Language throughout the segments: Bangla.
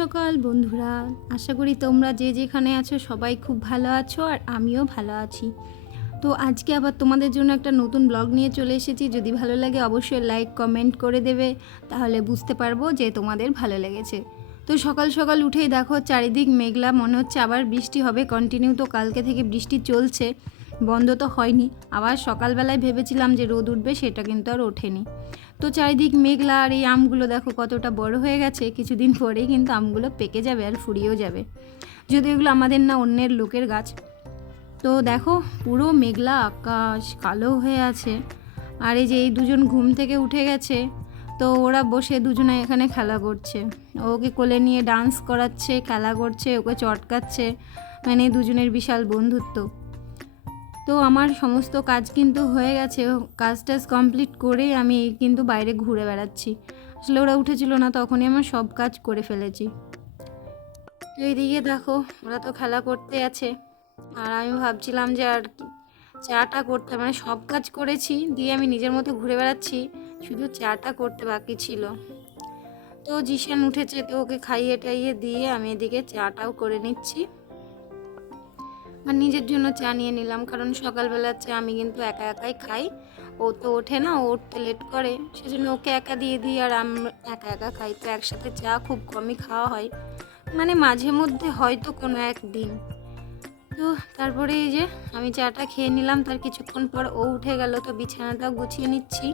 সকাল বন্ধুরা, আশা করি তোমরা যে যেখানে আছো সবাই খুব ভালো আছো আর আমিও ভালো আছি। তো আজকে আবার তোমাদের জন্য একটা নতুন ব্লগ নিয়ে চলে এসেছি। যদি ভালো লাগে অবশ্যই লাইক কমেন্ট করে দেবে, তাহলে বুঝতে পারবো যে তোমাদের ভালো লেগেছে। তো সকাল সকাল উঠেই দেখো চারিদিক মেঘলা, মনে হচ্ছে আবার বৃষ্টি হবে কন্টিনিউ। তো কালকে থেকে বৃষ্টি চলছে, বন্ধ তো হয়নি। আবার সকালবেলায় ভেবেছিলাম যে রোদ উঠবে, সেটা কিন্তু আর ওঠেনি। তো চারিদিক মেঘলা, আর এই আমগুলো দেখো কতটা বড় হয়ে গেছে। কিছুদিন পরেই কিন্তু আমগুলো পেকে যাবে আর ফুরিয়েও যাবে, যদি এগুলো আমাদের না অন্যের লোকের গাছ। তো দেখো পুরো মেঘলা আকাশ, কালো হয়ে আছে। আর এই যে এই দুজন ঘুম থেকে উঠে গেছে, তো ওরা বসে দুজনে এখানে খেলা করছে। ওকে কোলে নিয়ে ডান্স করাচ্ছে, খেলা করছে, ওকে চটকাচ্ছে, মানে দুজনের বিশাল বন্ধুত্ব। তো আমার সমস্ত কাজ কিন্তু হয়ে গেছে, কাজ টাজ কমপ্লিট করেই আমি কিন্তু বাইরে ঘুরে বেড়াচ্ছি। আসলে ওরা উঠেছিল না, তখনই আমার সব কাজ করে ফেলেছি। তো এইদিকে দেখো ওরা তো খেলা করতে আছে, আর আমি ভাবছিলাম যে আর চাটা করতে, মানে সব কাজ করেছি দিয়ে আমি নিজের মতো ঘুরে বেড়াচ্ছি, শুধু চাটা করতে বাকি ছিল। তো জিশান উঠেছে, তো ওকে খাইয়ে টাইয়ে দিয়ে আমি এদিকে চাটাও করে নিচ্ছি। আর নিজের জন্য চা নিয়ে নিলাম, কারণ সকালবেলার চা আমি কিন্তু একা একাই খাই। ও তো ওঠে না, ও উঠতে লেট করে, সেজন্য ওকে একা দিয়ে দিই আর আমি একা একা খাই। তো একসাথে চা খুব কমই খাওয়া হয়, মানে মাঝে মধ্যে হয়তো কোনো একদিন। তো তারপরে এই যে আমি চাটা খেয়ে নিলাম, তার কিছুক্ষণ পর ও উঠে গেল, তো বিছানাটা গুছিয়ে নিচ্ছি।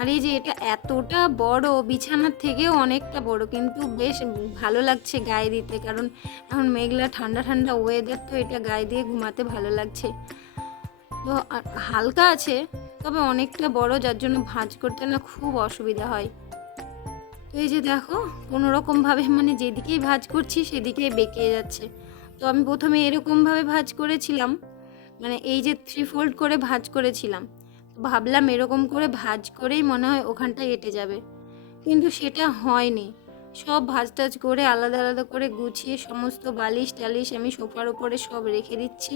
আর এই যে এটা এতটা বড়, বিছানার থেকেও অনেকটা বড়, কিন্তু বেশ ভালো লাগছে গায়ে দিতে, কারণ এখন মেঘলা ঠান্ডা ঠান্ডা ওয়েদার, তো এটা গায়ে দিয়ে ঘুমাতে ভালো লাগছে। তো হালকা আছে, তবে অনেকটা বড়, যার জন্য ভাঁজ করতে না খুব অসুবিধা হয়। তো এই যে দেখো কোনোরকমভাবে, মানে যেদিকেই ভাঁজ করছি সেদিকেই বেঁকে যাচ্ছে। তো আমি প্রথমে এরকমভাবে ভাঁজ করেছিলাম, মানে এই যে 3 ফোল্ড করে ভাঁজ করেছিলাম। ভাবলাম এরকম করে ভাঁজ করেই মনে হয় ওখানটায় এঁটে যাবে, কিন্তু সেটা হয়নি। সব ভাঁজ টাজ করে আলাদা আলাদা করে গুছিয়ে সমস্ত বালিশ টালিশ আমি সোফার উপরে সব রেখে দিচ্ছি।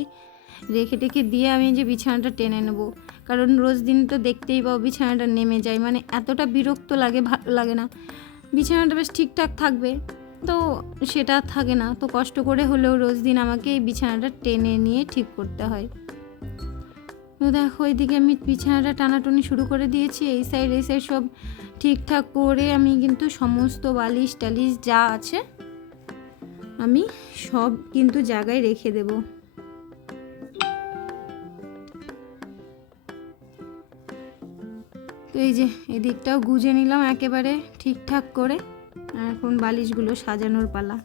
রেখে টেখে দিয়ে আমি যে বিছানাটা টেনে নেব, কারণ রোজ দিন তো দেখতেই পাও বিছানাটা নেমে যায়, মানে এতটা বিরক্ত লাগে, ভালো লাগে না। বিছানাটা বেশ ঠিকঠাক থাকবে, তো সেটা থাকে না। তো কষ্ট করে হলেও রোজ দিন আমাকে এই বিছানাটা টেনে নিয়ে ঠিক করতে হয়। তো দেখো এইদিকে আমি বিছানাটা টানাটানি শুরু করে দিয়েছি, এই সাইড সব ঠিকঠাক করে আমি কিন্তু সমস্ত বালিশ টালিশ যা আছে আমি সব কিন্তু জায়গায় রেখে দেব। তো এই যে এদিকটাও গুজে নিলাম একেবারে ঠিকঠাক করে। আর এখন বালিশগুলো সাজানোর পালা।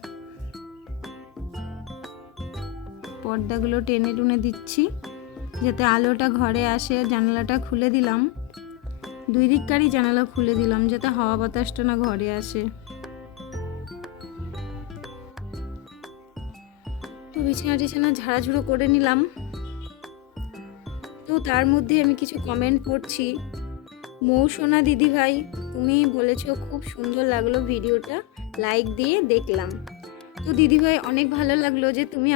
পর্দাগুলো টেনে টুনে দিচ্ছি যাতে আলোটা ঘরে আসে। জানালাটা খুলে দিলাম, দুই দিককারই জানালা খুলে দিলাম যাতে হাওয়া বাতাসটা না ঘরে আসে। তো বিছানা টিছানা ঝাড়াঝুড়ো করে নিলাম। তো তার মধ্যে আমি কিছু কমেন্ট পড়ছি। মৌসোনা দিদিভাই, তুমি বলেছো খুব সুন্দর লাগলো ভিডিওটা, লাইক দিয়ে দেখলাম। তো দিদিভাই অনেক ভালো লাগলো যে তুমি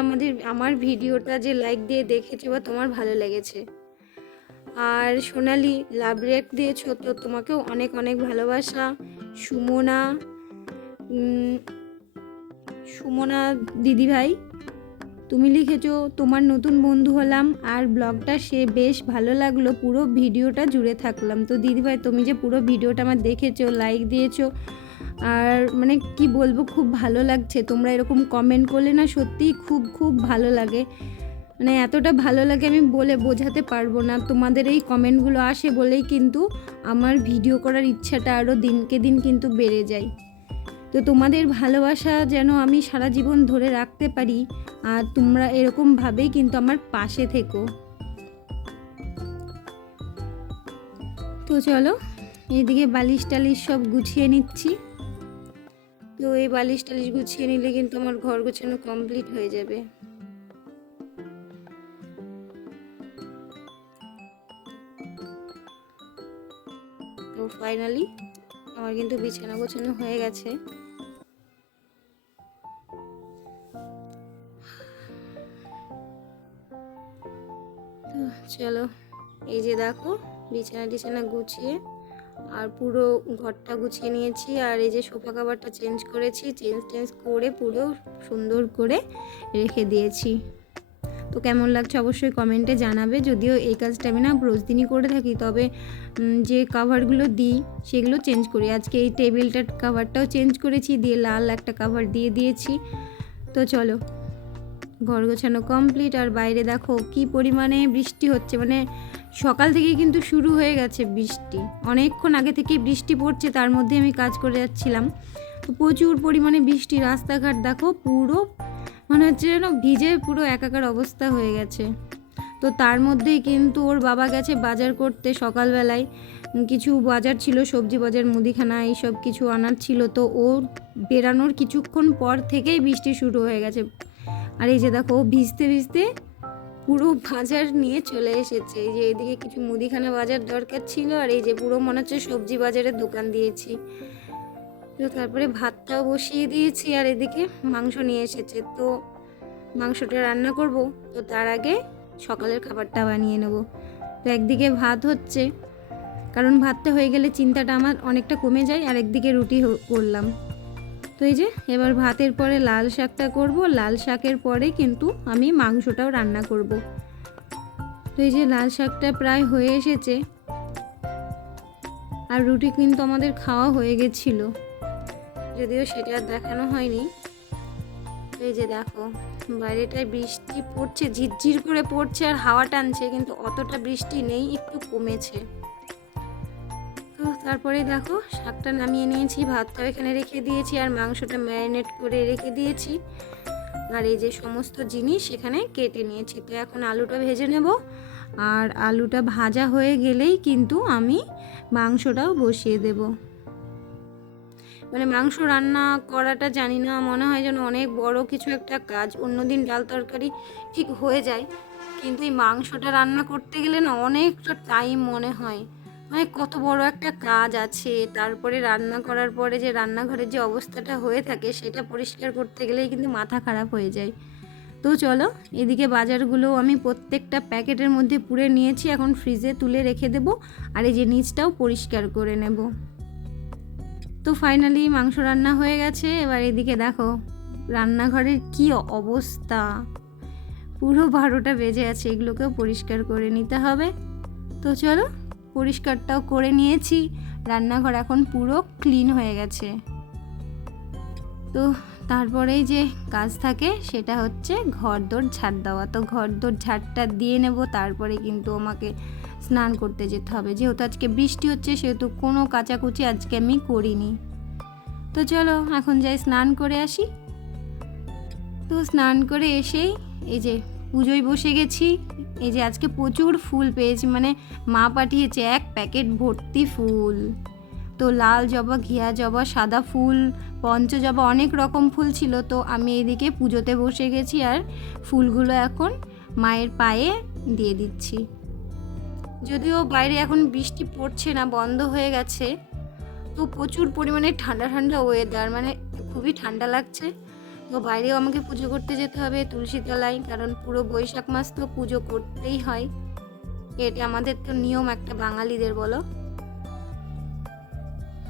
আমার ভিডিওটা যে লাইক দিয়ে দেখেছো বা তোমার ভালো লেগেছে। আর সোনালি লাভ রিঅ্যাক্ট দিয়েছো, তো তোমাকেও অনেক অনেক ভালোবাসা। সুমনা সুমনা দিদিভাই, তুমি লিখেছো তোমার নতুন বন্ধু হলাম আর ব্লগটা সে বেশ ভালো লাগলো, পুরো ভিডিওটা জুড়ে থাকলাম। তো দিদিভাই তুমি যে পুরো ভিডিওটা আমার দেখেছো, লাইক দিয়েছো, আর মানে কি বলবো, খুব ভালো লাগছে। তোমরা এরকম কমেন্ট করলে না সত্যিই খুব খুব ভালো লাগে, মানে এতটা ভালো লাগে আমি বলে বোঝাতে পারবো না। তোমাদের এই কমেন্টগুলো আসে বলেই কিন্তু আমার ভিডিও করার ইচ্ছাটা আরও দিনকে দিন কিন্তু বেড়ে যায়। তো তোমাদের ভালোবাসা যেন আমি সারা জীবন ধরে রাখতে পারি, আর তোমরা এরকমভাবেই কিন্তু আমার পাশে থেকো। তো চলো এইদিকে বালিশ টালিশ সব গুছিয়ে নিচ্ছি। তো এই বালিশ টালিশ গুছিয়ে নিলে কিন্তু আমার ঘর গোছানো কমপ্লিট হয়ে যাবে। তো ফাইনালি আমার কিন্তু বিছানা গোছানো হয়ে গেছে। তো চলো এই যে দেখো বিছানা টিছানা গুছিয়ে আর পুরো ঘরটা গুছিয়ে নিয়েছি। আর এই যে সোফা কভারটা চেঞ্জ করেছি, চেঞ্জ করে পুরো সুন্দর করে রেখে দিয়েছি। তো কেমন লাগছে অবশ্যই কমেন্টে জানাবে। যদিও এই কাজটা আমি না রোজ দিনই করে থাকি, তবে যে কাভারগুলো দিই সেগুলো চেঞ্জ করি। আজকে এই টেবিলটার কাভারটাও চেঞ্জ করেছি, দিয়ে লাল একটা কাভার দিয়ে দিয়েছি। তো চলো, ঘর গোছানো কমপ্লিট। আর বাইরে দেখো কি পরিমাণে বৃষ্টি হচ্ছে, মানে সকাল থেকেই কিন্তু শুরু হয়ে গেছে বৃষ্টি, অনেকক্ষণ আগে থেকে বৃষ্টি পড়ছে, তার মধ্যে আমি কাজ করে যাচ্ছিলাম। তো প্রচুর পরিমাণে বৃষ্টি, রাস্তাঘাট দেখো পুরো মনে হচ্ছে যেন ভিজে পুরো একাকার অবস্থা হয়ে গেছে। তো তার মধ্যেই কিন্তু ওর বাবা গেছে বাজার করতে সকালবেলায়, কিছু বাজার ছিল, সবজি বাজার, মুদিখানা, এইসব কিছু আনার ছিল। তো ও বেরানোর কিছুক্ষণ পর থেকেই বৃষ্টি শুরু হয়ে গেছে। আর এই যে দেখো ভিজতে ভিজতে পুরো বাজার নিয়ে চলে এসেছে। এই যে এদিকে কিছু মুদিখানা বাজার দরকার ছিল, আর এই যে পুরো মনে হচ্ছে সবজি বাজারের দোকান দিয়েছি। তো তারপরে ভাতটাও বসিয়ে দিয়েছি, আর এদিকে মাংস নিয়ে এসেছে। তো মাংসটা রান্না করব, তো তার আগে সকালের খাবারটা বানিয়ে নেব। তো একদিকে ভাত হচ্ছে, কারণ ভাতটা হয়ে গেলে চিন্তাটা আমার অনেকটা কমে যায়। আর একদিকে রুটি করলাম। তো এই যে এবার ভাতের পরে লাল শাকটা করব, লাল শাকের পরে কিন্তু আমি মাংসটাও রান্না করব। তো এই যে লাল শাকটা প্রায় হয়ে এসেছে, আর রুটি কিন্তু আমাদের খাওয়া হয়ে গেছিলো, যদিও সেটা আর দেখানো হয়নি। এই যে দেখো বাইরেটায় বৃষ্টি পড়ছে, ঝিরঝির করে পড়ছে আর হাওয়া টানছে, কিন্তু অতটা বৃষ্টি নেই, একটু কমেছে। তো তারপরে দেখো শাকটা নামিয়ে নিয়েছি, ভাতটাও এখানে রেখে দিয়েছি, আর মাংসটা ম্যারিনেট করে রেখে দিয়েছি। আর এই যে সমস্ত জিনিস এখানে কেটে নিয়েছি। তো এখন আলুটা ভেজে নেব, আর আলুটা ভাজা হয়ে গেলেই কিন্তু আমি মাংসটাও বসিয়ে দেব। মানে মাংস রান্না করাটা জানি না, মনে হয় যেন অনেক বড় কিছু একটা কাজ। অন্যদিন ডাল তরকারি ঠিক হয়ে যায়, কিন্তু এই মাংসটা রান্না করতে গেলে না অনেকটা টাইম মনে হয়, মানে কত বড় একটা কাজ আছে। তারপরে রান্না করার পরে যে রান্নাঘরের যে অবস্থাটা হয়ে থাকে সেটা পরিষ্কার করতে গেলেই কিন্তু মাথা খারাপ হয়ে যায়। তো চলো, এদিকে বাজারগুলো আমি প্রত্যেকটা প্যাকেটের মধ্যে পুরে নিয়েছি, এখন ফ্রিজে তুলে রেখে দেব। আর এই যে নিচটাও পরিষ্কার করে নেব। তো ফাইনালি মাংস রান্না হয়ে গেছে। এবার এদিকে দেখো রান্নাঘরের কি অবস্থা, পুরো 12টা বেজে আছে, এগুলোকেও পরিষ্কার করে নিতে হবে। তো চলো, পরিষ্কারটাও করে নিয়েছি, রান্নাঘর এখন পুরো ক্লিন হয়ে গেছে। তো তারপরেই যে কাজ থাকে সেটা হচ্ছে ঘরদোর ঝাড় দেওয়া। তো ঘরদোর ঝাড়টা দিয়ে নেব, তারপরে কিন্তু আমাকে স্নান করতে যেতে হবে। যেহেতু আজকে বৃষ্টি হচ্ছে সেহেতু কোনো কাচাকুচি আজকে আমি করিনি। তো চলো এখন যাই স্নান করে আসি। তো স্নান করে এসেই এই যে পুজোয় বসে গেছি। এই যে আজকে প্রচুর ফুল পেয়েছি, মানে মা পাঠিয়েছে 1 প্যাকেট ভর্তি ফুল। তো লাল জবা, ঘিয়া জবা, সাদা ফুল, পঞ্চজবা, অনেক রকম ফুল ছিল। তো আমি এদিকে পুজোতে বসে গেছি, আর ফুলগুলো এখন মায়ের পায়ে দিয়ে দিচ্ছি। যদিও বাইরে এখন বৃষ্টি পড়ছে না, বন্ধ হয়ে গেছে, তো প্রচুর পরিমাণে ঠান্ডা ঠান্ডা ওয়েদার, মানে খুবই ঠান্ডা লাগছে। তো বাইরেও আমাকে পুজো করতে যেতে হবে তুলসী তলায়, কারণ পুরো বৈশাখ মাস তো পুজো করতেই হয়, এটা আমাদের তো নিয়ম একটা বাঙালিদের, বলো।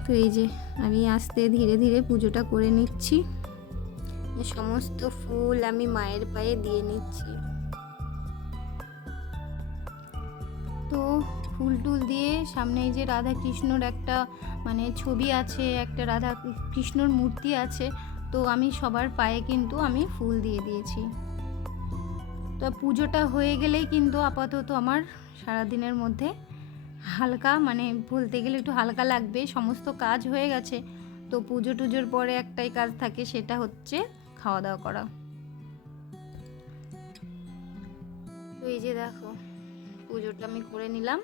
তো এই যে আমি আস্তে ধীরে ধীরে পুজোটা করে নিচ্ছি, সমস্ত ফুল আমি মায়ের পায়ে দিয়ে নিচ্ছি। তো ফুল টুল দিয়ে সামনে এই যে রাধা কৃষ্ণর একটা মানে ছবি আছে, একটা রাধা কৃষ্ণর মূর্তি আছে। তো আমি সবার পায়ে কিন্তু আমি ফুল দিয়ে দিয়েছি। তো পুজোটা হয়ে গেলেই কিন্তু আপাতত আমার সারাদিনের মধ্যে হালকা, মানে বলতে গেলে একটু হালকা লাগবে, সমস্ত কাজ হয়ে গেছে। তো পুজো টুজোর পরে একটাই কাজ থাকে, সেটা হচ্ছে খাওয়া দাওয়া করা। তো এই যে দেখো পুজোটা আমি করে নিলাম।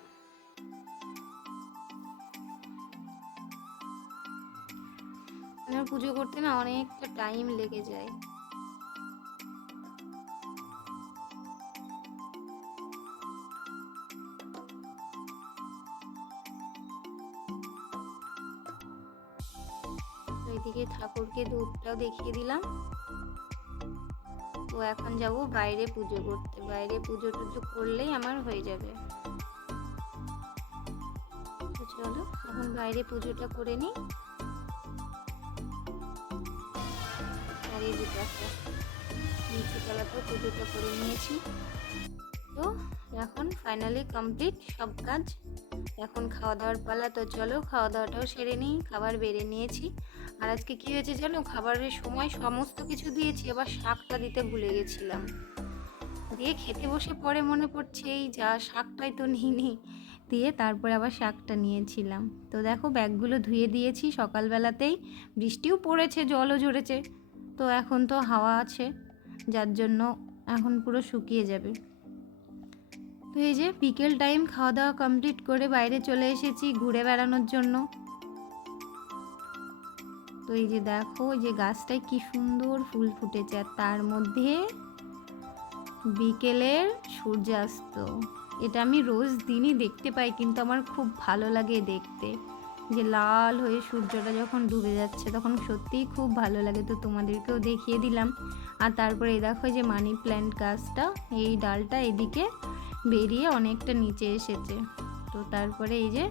পুজো করতে না অনেকটা টাইম লেগে যায়। এইদিকে ঠাকুরকে দুধটাও দেখিয়ে দিলাম। তো এখন যাব বাইরে পুজো করতে, বাইরে পুজো টুজো করলেই আমার হয়ে যাবে। চলো এখন বাইরে পুজোটা করে নিই। আর এই যে দেখো নিচে তলাতেও পুজোটা করে নিয়েছি। তো এখন ফাইনালি কমপ্লিট সব কাজ। এখন খাওয়া দাওয়ার পালা। তো চলো খাওয়া দাওয়াটাও সেরে নিই। খাবার বেড়ে নিয়েছি। আর আজকে কী হয়েছে জানো, খাবারের সময় সমস্ত কিছু দিয়েছি, আবার শাকটা দিতে ভুলে গেছিলাম। দিয়ে খেতে বসে পরে মনে পড়ছে এই যা শাকটাই তো নিইনি, দিয়ে তারপরে আবার শাকটা নিয়েছিলাম। তো দেখো ব্যাগগুলো ধুয়ে দিয়েছি সকালবেলাতেই, বৃষ্টিও পড়েছে, জলও ঝরেছে। তো এখন তো হাওয়া আছে, যার জন্য এখন পুরো শুকিয়ে যাবে। তো এই যে বিকেল টাইম খাওয়া দাওয়া কমপ্লিট করে বাইরে চলে এসেছি ঘুরে বেড়ানোর জন্য। তো এই যে দেখো এই যে গাছটায় কি সুন্দর ফুল ফুটেছে, আর তার মধ্যে বিকেলের সূর্যাস্ত। এটা আমি রোজ দিনই দেখতে পাই, কিন্তু আমার খুব ভালো লাগে দেখতে, যে লাল হয়ে সূর্যটা যখন ডুবে যাচ্ছে তখন সত্যিই খুব ভালো লাগে। তো তোমাদেরকেও দেখিয়ে দিলাম। আর তারপরে এই দেখো যে মানি প্ল্যান্ট গাছটা, এই ডালটা এদিকে বেরিয়ে অনেকটা নিচে এসেছে। তো তারপরে এই যে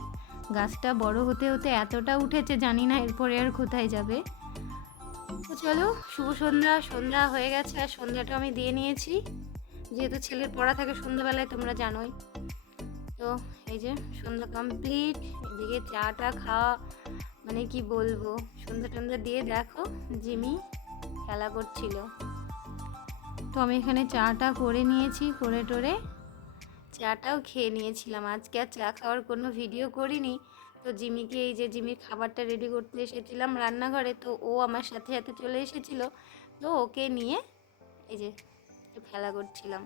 গাছটা বড় হতে হতে এতটা উঠেছে, জানি না এরপরে আর কোথায় যাবে। তো চলো শুভ সন্ধ্যা। সন্ধ্যা হয়ে গেছে, আর সন্ধ্যাটা আমি দিয়ে নিয়েছি, যেহেতু ছেলের পড়া থাকে সন্ধ্যাবেলায়, তোমরা জানোই। তো এই যে সন্ধ্যা কমপ্লিট। এদিকে চাটা খাওয়া, মানে কি বলবো, সন্ধ্যা টন্ধ্যা দিয়ে দেখো জিমি খেলা করছিল। তো আমি এখানে চাটা করে নিয়েছি, করে টোরে চাটাও খেয়ে নিয়েছিলাম। আজকে আর চা খাওয়ার কোনো ভিডিও করিনি। তো জিমিকে এই যে জিমির খাবারটা রেডি করতে এসেছিলাম রান্নাঘরে, তো ও আমার সাথে সাথে চলে এসেছিল। তো ওকে নিয়ে এই যে একটু খেলা করছিলাম।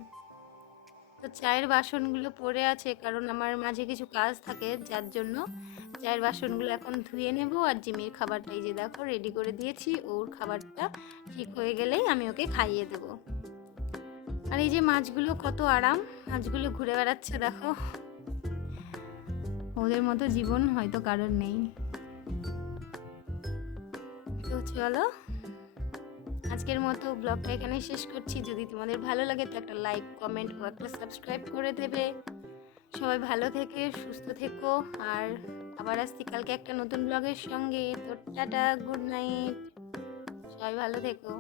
তো চায়ের বাসনগুলো পড়ে আছে, কারণ আমার মাঝে কিছু কাজ থাকে, যার জন্য চায়ের বাসনগুলো এখন ধুয়ে নেব। আর জিমির খাবারটা এই যে দেখো রেডি করে দিয়েছি, ওর খাবারটা ঠিক হয়ে গেলেই আমি ওকে খাইয়ে দেবো। আর এই যে মাছগুলো কত আরাম, মাছগুলো ঘুরে বেড়াচ্ছে দেখো, ওদের মতো জীবন হয়তো কারোর নেই। তো চলো আজকের মতো ব্লগটা এখানে শেষ করছি। যদি তোমাদের ভালো লাগে তো একটা লাইক, কমেন্ট ও একটা সাবস্ক্রাইব করে দেবে। সবাই ভালো থেকে সুস্থ থেকো, আর আবার আসছি কালকে একটা নতুন ব্লগের সঙ্গে। তো টাটা, গুড নাইট, সবাই ভালো থেকো।